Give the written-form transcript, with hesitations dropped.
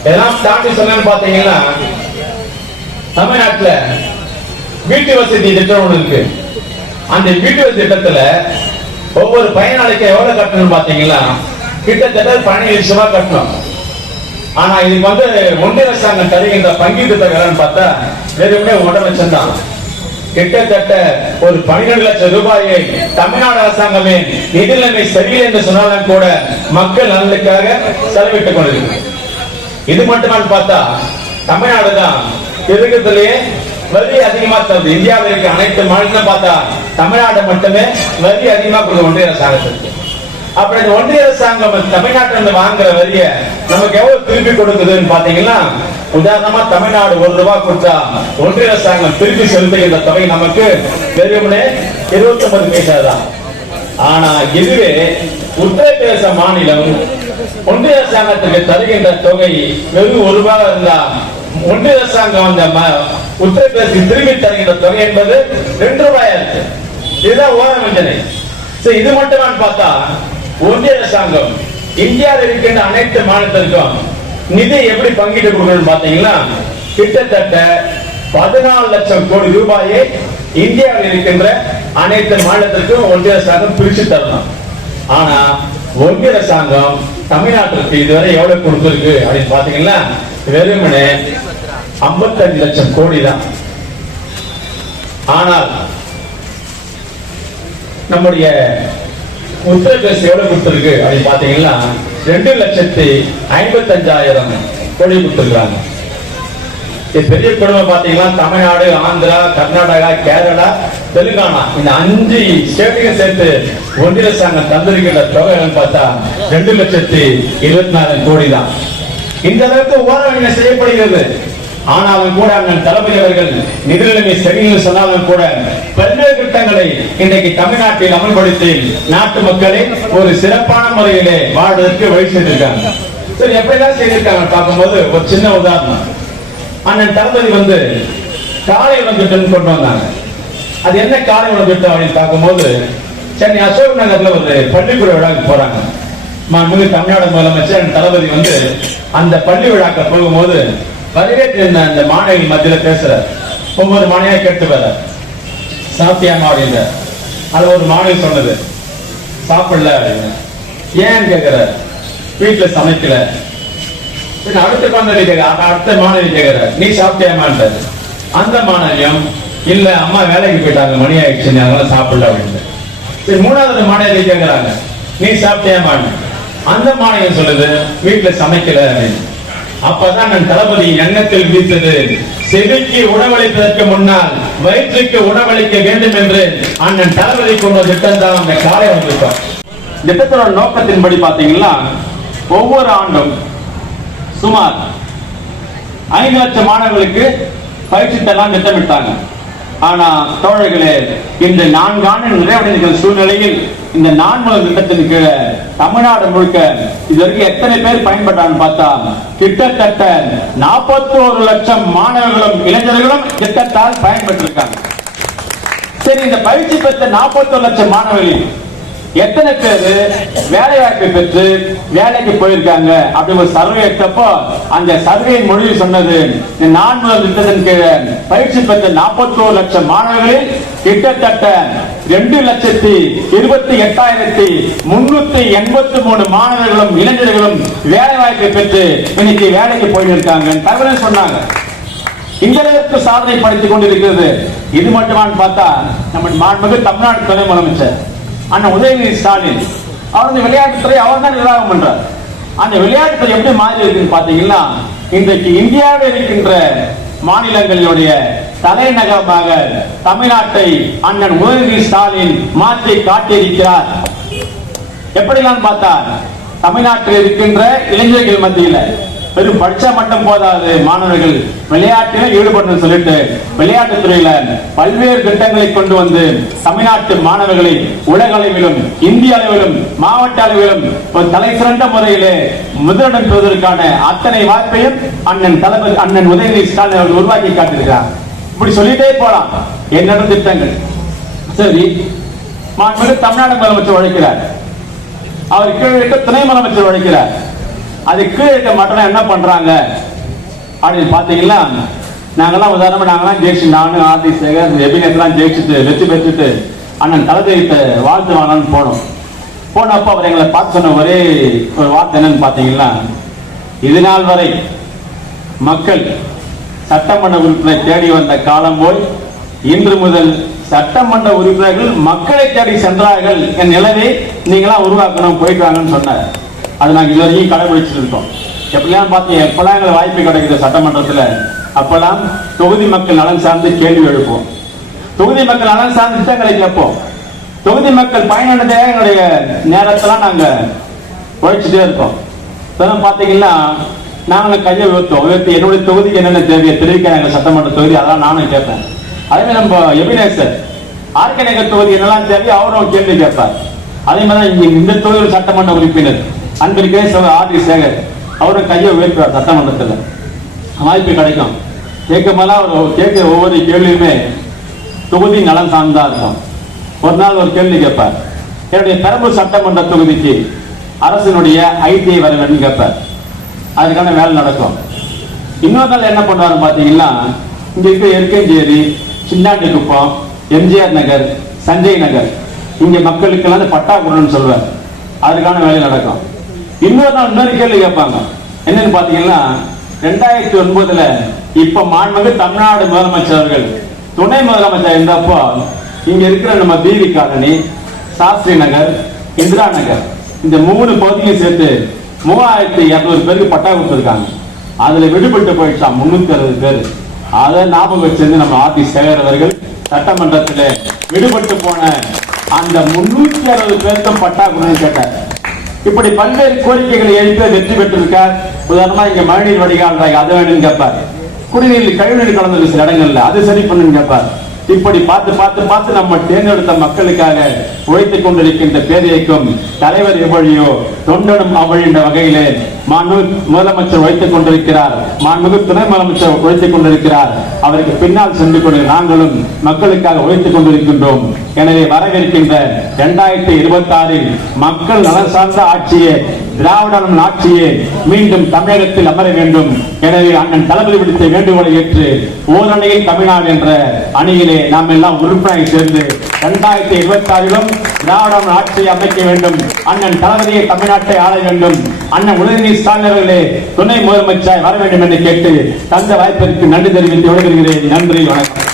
இதெல்லாம் தாண்டி சொன்னு பாத்தீங்கன்னா தமிழ்நாட்டுல வீட்டு வசதி திட்டம் ஒண்ணு இருக்கு. அந்த வீட்டு வசதி திட்டத்துல ஒவ்வொரு பயனாளிக்கு எவ்வளவு கட்டணும் பாத்தீங்கன்னா கிட்டத்தட்ட 12 லட்சம் ரூபாய் கட்டணும். ஆனா இதுக்கு ஒன்றிய அரசாங்கம் தருகின்ற பங்கீட்டு தொகை பார்த்தா வெறுமனே 1.5 லட்சம் தான். கிட்டத்தட்ட ஒரு 12 லட்சம் ரூபாயை தமிழ்நாடு அரசாங்கமே நிதி நிலைமை சரியில்லை என்று சொன்னாலும் கூட மக்கள் நலனுக்காக செலவிட்டுக் கொண்டிருக்கு. இது மட்டுமான்னு பார்த்தா தமிழ்நாடு தான் இருக்கிறதுலயே வரி அதிகமா தருது. இந்தியாவில் இருக்க அனைத்து மாநிலம் பார்த்தா தமிழ்நாடு மட்டுமே வரி அதிகமா கொடுக்கும் ஒன்றிய அரசாங்கத்திற்கு. அப்புறம் இந்த ஒன்றிய அரசாங்கம் தமிழ்நாட்டிலிருந்து வாங்குற வரிய நமக்கு எவ்வளவு திருப்பி கொடுக்குதுன்னு பாத்தீங்கன்னா, உதாரணமா தமிழ்நாடு 1 ரூபாய் கொடுத்தா ஒன்றிய அரசாங்கம் திருப்பி செலுத்துகின்ற தொகை நமக்கு வெறுமனே 29 பைசா தான். ஆனா இதுவே உத்தரப்பிரதேச மாநிலம் ஒன்றிய அரசாங்கத்துக்கு தருகின்ற தொகை வெறும் 1 ரூபாய் இருந்தா ஒன்றிய அரசாங்கம் உத்தரப்பிரதேசத்துக்கு திரும்பி தருகின்ற தொகை என்பது 2 ரூபாயா இருக்கு. இதுதான் ஓரவஞ்சனை. இது மட்டும் பார்த்தா ஒன்றிய அரசாங்கம் இந்தியாவில் இருக்கின்ற அனைத்து மாநிலத்திற்கும் நிதி எப்படி பங்கிட்டு கொடுக்கணும் பாத்தீங்கன்னா, கிட்டத்தட்ட 14 லட்சம் கோடி ரூபாயை இந்தியாவில் இருக்கின்ற அனைத்து மாநிலத்திற்கும் ஒன்றிய அரசாங்கம் பிரிச்சு தரணும். ஆனா ஒன்றிய அரசாங்கம் தமிழ்நாட்டிற்கு இதுவரை எவ்வளவு கொடுத்திருக்கு அப்படின்னு பாத்தீங்கன்னா வெறுமனே 55 லட்சம் கோடி தான். ஆனால் நம்முடைய உத்தரப்பிரதேசம் எவ்வளவு கொடுத்திருக்கு அப்படின்னு பாத்தீங்கன்னா 2,55,000 கோடி கொடுத்திருக்காங்க. பெரிய குடும்பம் பாத்தீங்கன்னா தமிழ்நாடு, ஆந்திரா, கர்நாடகா, கேரளா, தெலுங்கானா இந்த 5 ஸ்டேட்டையும் சேர்த்து ஒன்றிய அரசாங்கம் தந்திருக்கின்ற தொகை பார்த்தா 2,24,000 கோடி தான். இந்த அளவுக்கு ஓரவஞ்சனை செய்யப்படுகிறது. ஆனாலும் கூட அண்ணன் தளபதி அவர்கள் நிதி நிலைமை சரியில்லை சொன்னாலும் கூட பல்வேறு திட்டங்களை இன்றைக்கு தமிழ்நாட்டில் அமல்படுத்தி நாட்டு மக்களை ஒரு சிறப்பான முறையிலே வாழ்வதற்கு வழி செய்திருக்காங்க. சரி, எப்படிதான் செய்திருக்காங்க பார்க்கும்போது ஒரு சின்ன உதாரணம். அண்ணன் தளபதி காலை உணவு திட்டம் கொண்டு வந்தாங்க. அது என்ன காலை உணவு திட்டம் அப்படின்னு பார்க்கும்போது, சென்னை அசோக் நகர்ல ஒரு பள்ளிக்கூட விழாவுக்கு போறாங்க. தமிழ்நாடு முதலமைச்சர் தளபதி அந்த பள்ளி விழாக்க போகும்போது வரவேற்று அந்த மாணவிகள் மத்தியில பேசுறார். ஒவ்வொரு மாணவியா கேட்டு வர சாப்பிட்டியாமா அப்படின்ற. அது ஒரு மாணவி சொன்னது சாப்பிடல அப்படின்னு. ஏன்னு கேக்குற, வீட்டுல சமைக்கல. அடுத்த மாணவி கேக்குற, நீ சாப்பிட்டியாமான்றது. அந்த மாணவியும் இல்ல அம்மா வேலைக்கு போயிட்டாங்க, மணி ஆயிடுச்சு, அதனால சாப்பிடல அப்படின்னு. சரி, 3வது மாணவி கேக்குறாங்க, நீ சாப்பிட்டியாமான்னு. அந்த மாணவியும் சொல்லுது வீட்டுல சமைக்கல அப்படின்னு. அப்பதான் நான் தளபதி எண்ணத்தில் வீழ்த்தது, செவிக்கு உணவளிப்பதற்கு முன்னால் வயிற்றுக்கு உணவளிக்க வேண்டும் என்று அண்ணன் தளபதி கொண்ட திட்டம் தான் அந்த காலை வந்திருப்பார். திட்டத்தோட நோக்கத்தின்படி பாத்தீங்கன்னா ஒவ்வொரு ஆண்டும் சுமார் 5 லட்சம் மாணவர்களுக்கு பயிற்சி தரலாம் திட்டமிட்டாங்க. ஆனா தோழர்களே, இந்த 4 ஆண்டு நிறைவடைந்த சூழ்நிலையில் இந்த 4 திட்டத்தின் கீழே தமிழ்நாடு முழுக்க இதுவரைக்கும் எத்தனை பேர் பயன்பட்டான்னு பார்த்தா கிட்டத்தட்ட 41 லட்சம் மாணவர்களும் இளைஞர்களும் திட்டத்தால் பயன்பெற்றிருக்காங்க. சரி, இந்த பயிற்சி பெற்ற 41 லட்சம் மாணவர்கள் எத்தனை பேர் வேலை வாய்ப்பை பெற்று வேலைக்கு போயிருக்காங்க அப்படி ஒரு சர்வே எடுத்தப்போ அந்த சர்வேயின் முடிவு சொன்னது, 4 திட்டத்தின் கீழே பயிற்சி பெற்ற 41 லட்சம் மாணவர்களில் கிட்டத்தட்ட 2,28,383 மாணவர்களும் இளைஞர்களும் வேலை வாய்ப்பை பெற்று இன்னைக்கு வேலைக்கு போயிருக்காங்க தகவல் சொன்னாங்க. இந்த அளவுக்கு சாதனை படுத்திக் கொண்டிருக்கிறது. இது மட்டுமான்னு பார்த்தா நம்ம மாண்புமிகு தமிழ்நாடு துணை முதலமைச்சர் அண்ணன் உதயநிதி ஸ்டாலின் அவர் விளையாட்டுத்துறை அவர் தான் நிர்வாகம் பண்றார். அந்த விளையாட்டுத்துறை எப்படி மாறி இருக்குன்னு பாத்தீங்கன்னா, இன்றைக்கு இந்தியாவில் இருக்கின்ற மாநிலங்களுடைய தலைநகரமாக தமிழ்நாட்டை அண்ணன் உதயநிதி ஸ்டாலின் மாற்றி காட்டியிருக்கிறார். எப்படிலாம் பார்த்தா தமிழ்நாட்டில் இருக்கின்ற இளைஞர்கள் மத்தியில வெறும் படிச்சா மட்டும் போதாது, மாணவர்கள் விளையாட்டில் ஈடுபட்டு சொல்லிட்டு விளையாட்டுத்துறையில பல்வேறு திட்டங்களை கொண்டு வந்து தமிழ்நாட்டு மாணவர்களை உலக அளவிலும் இந்திய அளவிலும் மாவட்ட அளவிலும் ஒரு தலை சிறந்த முறையிலே முதலிடம் பெறுவதற்கான அத்தனை வாய்ப்பையும் அண்ணன் உதயநிதி ஸ்டாலின் அவர்கள் உருவாக்கி காட்டியிருக்கிறார். இப்படி சொல்லிட்டே போலாம் என்னென்ன திட்டங்கள். சரி, தமிழ்நாடு முதலமைச்சர் உழைக்கிறார், அவர் கீழே துணை முதலமைச்சர் உழைக்கிறார். அது கீழே இருக்க மக்கள் என்ன பண்றாங்க அப்படின்னு பாத்தீங்கன்னா, நாங்கெல்லாம் உதாரணமா நாங்கெல்லாம் ஜெயிச்சு, நானும் ஆர்டி சேகர் எபினேஸ்லாம் ஜெயிச்சுட்டு வெற்றி பெற்றுட்டு அண்ணன் தளபதிகிட்ட வாழ்த்து வாங்கலாம்னு போனப்போ அவர் எங்களை பார்த்து சொன்ன ஒரே ஒரு வார்த்தை என்னன்னு பாத்தீங்கன்னா, இது நாள் வரை மக்கள் சட்டமன்ற உறுப்பினர் தேடி வந்த காலம் போய் இன்று முதல் சட்டமன்ற உறுப்பினர்கள் மக்களை தேடி சென்றார்கள் என் நிலவை நீங்களாம் உருவாக்கணும், போயிட்டு வாங்கன்னு சொன்னார். அது நாங்கள் இதுவரைக்கும் கடைபிடிச்சிட்டு இருக்கோம். எப்படிலாம் பார்த்தீங்க, எப்பெல்லாம் எங்களுக்கு வாய்ப்பு கிடைக்குது சட்டமன்றத்தில், அப்பெல்லாம் தொகுதி மக்கள் நலன் சார்ந்து கேள்வி எழுப்போம், தொகுதி மக்கள் நலன் சார்ந்த திட்டங்களை கேட்போம், தொகுதி மக்கள் பயனடைந்த எங்களுடைய நேரத்தெல்லாம் நாங்க உழைச்சிட்டே இருக்கோம். இப்பதான் பாத்தீங்கன்னா நாங்களும் கையை உயர்த்தி என்னுடைய தொகுதிக்கு என்னென்ன தேவையை தெரிவிக்கிறாங்க சட்டமன்ற தொகுதி, அதெல்லாம் நானும் கேட்பேன். அதே மாதிரி நம்ம எபினேசர் ஆர்கே நகர் தொகுதி என்னெல்லாம் தேவையோ அவரும் கேள்வி கேட்பார். அதே மாதிரி இந்த தொகுதியில் சட்டமன்ற உறுப்பினர் அன்பிற்கே ஆர்டி சேகர் அவரும் கையை உயர்த்துவார். சட்டமன்றத்தில் வாய்ப்பு கிடைக்கும், கேட்கும் போதெல்லாம் அவர் கேட்கிற ஒவ்வொரு கேள்வியுமே தொகுதி நலன் சார்ந்தா இருக்கும். ஒரு நாள் ஒரு கேள்வி கேட்பார், என்னுடைய பெரம்பூர் சட்டமன்ற தொகுதிக்கு அரசினுடைய ஐடிஐ வர வேண்டும் கேட்பார். அதுக்கான வேலை நடக்கும். இன்னொரு நாள் என்ன பண்ணுவாரு பாத்தீங்கன்னா, இங்க இருக்க எருக்கஞ்சேரி, சின்னாண்டி குப்பம், எம்ஜிஆர் நகர், சஞ்சய் நகர், இங்க மக்களுக்கெல்லாம் பட்டா கொடுன்னு சொல்லுவார். அதுக்கான வேலை நடக்கும். இன்னொரு நாள் இன்னொரு கேள்வி கேட்பாங்க, என்னன்னு பாத்தீங்கன்னா 2009 இப்ப மாண்புமிகு தமிழ்நாடு முதலமைச்சர்கள் துணை முதலமைச்சர் இருந்தப்போ இங்க இருக்கிற நம்ம பிவி காலனி, சாஸ்திரி நகர், இந்திரா நகர், இந்த 3 பகுதியும் சேர்த்து 3200 பேருக்கு பட்டா கொடுத்திருக்காங்க. அதுல விடுபட்டு போயிடுச்சா 360 பேர். அதை ஞாபகம் வச்சிருந்து நம்ம ஆர்டி சேகர் அவர்கள் சட்டமன்றத்தில் விடுபட்டு போன அந்த 360 பேருக்கும் பட்டா கொடுன்னு கேட்டார். இப்படி பல்வேறு கோரிக்கைகளை எழுப்பி வெற்றி பெற்றிருக்கார். உதாரணமா இங்க மழைநீர் வடிகால் அது வேணும்னு கேட்பார், குடிநீர் கழிவுநீர் கலந்து சில இடங்கள்ல அது சரி பண்ணுன்னு கேட்பார். இப்படி பார்த்து பார்த்து பார்த்து நம்ம தேர்ந்தெடுத்த மக்களுக்காக உழைத்துக் கொண்டிருக்கின்ற பேரியக்கம் தலைவர் எவ்வழியோ தொண்டனும் அவ்வழி என்ற வகையிலே மாண்புமிகு முதலமைச்சர் உழைத்துக் கொண்டிருக்கிறார், மாண்புமிகு துணை முதலமைச்சர் உழைத்துக் கொண்டிருக்கிறார். அவருக்கு பின்னால் சென்று கொண்டு நாங்களும் மக்களுக்காக உழைத்துக் கொண்டிருக்கின்றோம். எனவே வரவிருக்கின்ற 2026 மக்கள் நலன் சார்ந்த ஆட்சியே, திராவிடன் ஆட்சியே மீண்டும் தமிழகத்தில் அமர வேண்டும். எனவே அண்ணன் தளபதி விடுத்த வேண்டுகோளை ஏற்று ஓரணியில் தமிழ்நாடு என்ற அணியிலே நாம் எல்லாம் உறுப்பினரை சேர்ந்து 2026 திராவிடன் ஆட்சியை அமைக்க வேண்டும். அண்ணன் தளபதியை தமிழ்நாட்டை ஆள வேண்டும். அண்ணன் உதயநிதி ஸ்டாலின் அவர்களே துணை முதலமைச்சர் வர வேண்டும் என்று கேட்டு தந்த வாய்ப்பிற்கு நன்றி தெரிவித்து விடைபெறுகிறேன். நன்றி, வணக்கம்.